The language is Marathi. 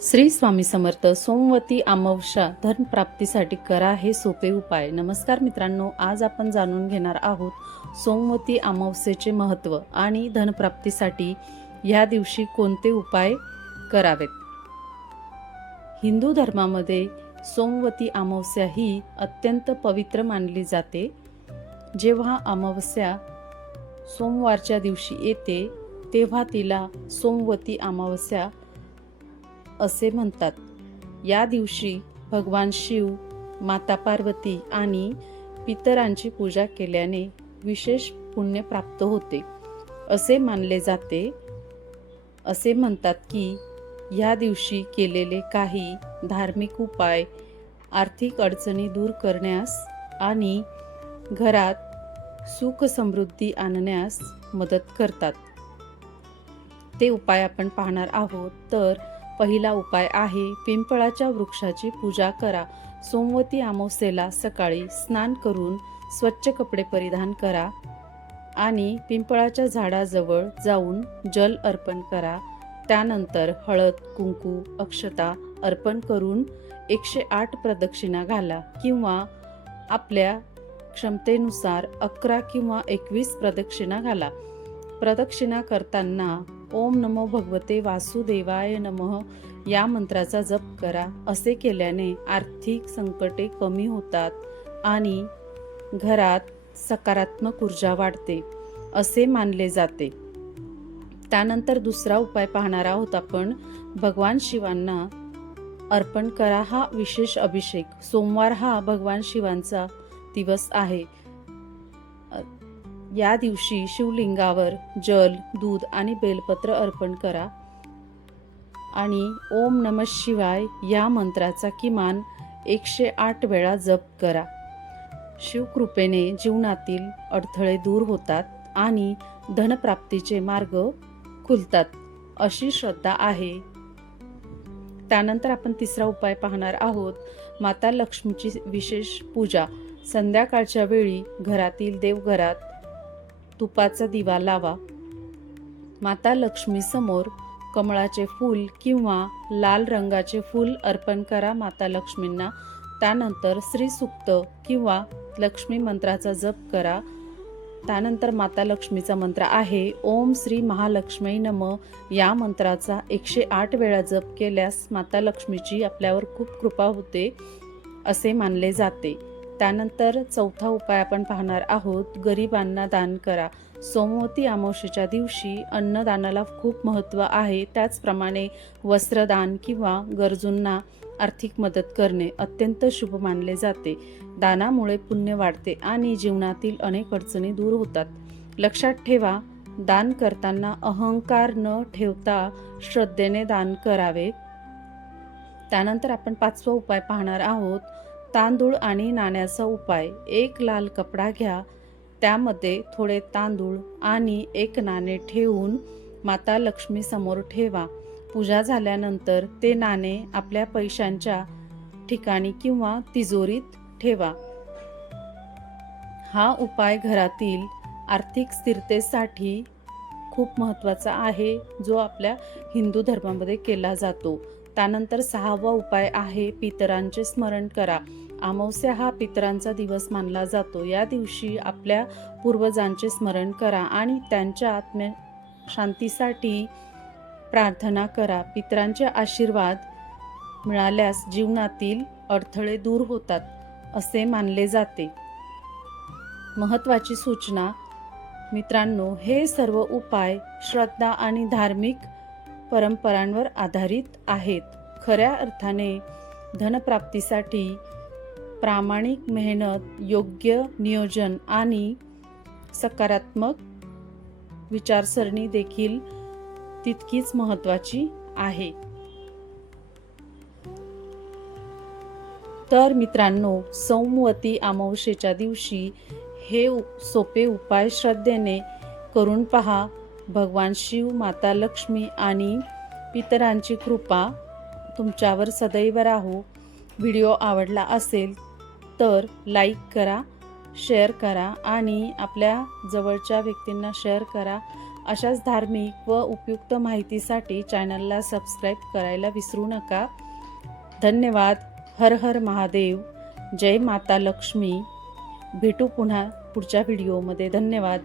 श्री स्वामी समर्थ. सोमवती अमावस्या धन प्राप्तीसाठी करा हे सोपे उपाय. नमस्कार मित्रांनो, आज आपण जाणून घेणार आहोत सोमवती अमावस्येचे महत्त्व आणि धनप्राप्तीसाठी या दिवशी कोणते उपाय करावेत. हिंदू धर्मामध्ये सोमवती अमावस्या ही अत्यंत पवित्र मानली जाते. जेव्हा अमावस्या सोमवारच्या दिवशी येते तेव्हा तिला सोमवती अमावस्या असे म्हणतात. या दिवशी भगवान शिव, माता पार्वती आणि पितरांची पूजा केल्याने विशेष पुण्य प्राप्त होते असे मानले जाते. असे म्हणतात की या दिवशी केलेले काही धार्मिक उपाय आर्थिक अडचणी दूर करण्यास आणि घरात सुख समृद्धी आणण्यास मदत करतात. ते उपाय आपण पाहणार आहोत. तर पहिला उपाय आहे पिंपळाच्या वृक्षाची पूजा करा. सोमवती अमावस्येला सकाळी स्नान करून स्वच्छ कपडे परिधान करा आणि पिंपळाच्या झाडाजवळ जाऊन जल अर्पण करा. त्यानंतर हळद, कुंकू, अक्षता अर्पण करून 108 प्रदक्षिणा घाला किंवा आपल्या क्षमतेनुसार 11 किंवा 21 प्रदक्षिणा घाला. प्रदक्षिणा करताना ओम नमो भगवते वासुदेवाय नमः या मंत्राचा जप करा. असे केल्याने आर्थिक संकटे कमी होतात आणि घरात सकारात्मक ऊर्जा वाढते असे मानले जाते. त्यानंतर दुसरा उपाय पाहणार आहोत आपण. भगवान शिवांना अर्पण करा हा विशेष अभिषेक. सोमवार हा भगवान शिवांचा दिवस आहे. या दिवशी शिवलिंगावर जल, दूध आणि बेलपत्र अर्पण करा आणि ओम नमः शिवाय या मंत्राचा किमान 108 वेळा जप करा. शिवकृपेने जीवनातील अडथळे दूर होतात आणि धनप्राप्तीचे मार्ग खुलतात अशी श्रद्धा आहे. त्यानंतर आपण तिसरा उपाय पाहणार आहोत. माता लक्ष्मीची विशेष पूजा. संध्याकाळच्या वेळी घरातील देवघरात तुपाचा दिवा लावा. माता लक्ष्मी समोर कमळाचे फूल किंवा लाल रंगाचे फूल अर्पण करा माता लक्ष्मींना. त्यानंतर श्री सूक्त किंवा लक्ष्मी मंत्राचा जप करा. त्यानंतर माता लक्ष्मीचा मंत्र आहे ओम श्री महालक्ष्मी नमः. या मंत्राचा 108 वेळा जप केल्यास माता लक्ष्मीची आपल्यावर खूप कृपा होते असे मानले जाते. त्यानंतर चौथा उपाय आपण पाहणार आहोत. गरिबांना दान करा. सोमवती अमावस्येच्या दिवशी अन्नदानाला खूप महत्त्व आहे. त्याचप्रमाणे वस्त्रदान किंवा गरजूंना आर्थिक मदत करणे अत्यंत शुभ मानले जाते. दानामुळे पुण्य वाढते आणि जीवनातील अनेक अडचणी दूर होतात. लक्षात ठेवा, दान करताना अहंकार न ठेवता श्रद्धेने दान करावे. त्यानंतर आपण पाचवा उपाय पाहणार आहोत. तांदूळ आणि नाण्याचा उपाय. एक लाल कपडा घ्या, त्यामध्ये थोडे तांदूळ आणि एक नाणे ठेवून माता लक्ष्मी समोर ठेवा. पूजा झाल्यानंतर ते नाणे आपल्या पैशांच्या ठिकाणी किंवा तिजोरीत ठेवा. हा उपाय घरातील आर्थिक स्थिरतेसाठी खूप महत्त्वाचा आहे, जो आपल्या हिंदू धर्मामध्ये केला जातो. त्यानंतर सहावा उपाय आहे पितरांचे स्मरण करा. अमावस्या हा पितरांचा दिवस मानला जातो. या दिवशी आपल्या पूर्वजांचे स्मरण करा आणि त्यांच्या आत्म्या शांतीसाठी प्रार्थना करा. पितरांचे आशीर्वाद मिळाल्यास जीवनातील अडथळे दूर होतात असे मानले जाते. महत्त्वाची सूचना मित्रांनो, हे सर्व उपाय श्रद्धा आणि धार्मिक परंपरांवर आधारित आहेत. खऱ्या अर्थाने धनप्राप्तीसाठी प्रामाणिक मेहनत, योग्य नियोजन आणि सकारात्मक विचारसरणी देखील तितकीच महत्त्वाची आहे. तर मित्रांनो, सोमवती अमावस्येच्या दिवशी हे सोपे उपाय श्रद्धेने करून पहा. भगवान शिव, माता लक्ष्मी आणि पितरांची कृपा तुमच्यावर सदैव राहो. व्हिडिओ आवडला असेल तर लाईक करा, शेअर करा आणि आपल्या जवळच्या व्यक्तींना शेअर करा. अशाच धार्मिक व उपयुक्त माहितीसाठी चॅनलला सबस्क्राईब करायला विसरू नका. धन्यवाद. हर हर महादेव. जय माता लक्ष्मी. भेटू पुन्हा पुढच्या व्हिडिओमध्ये. धन्यवाद.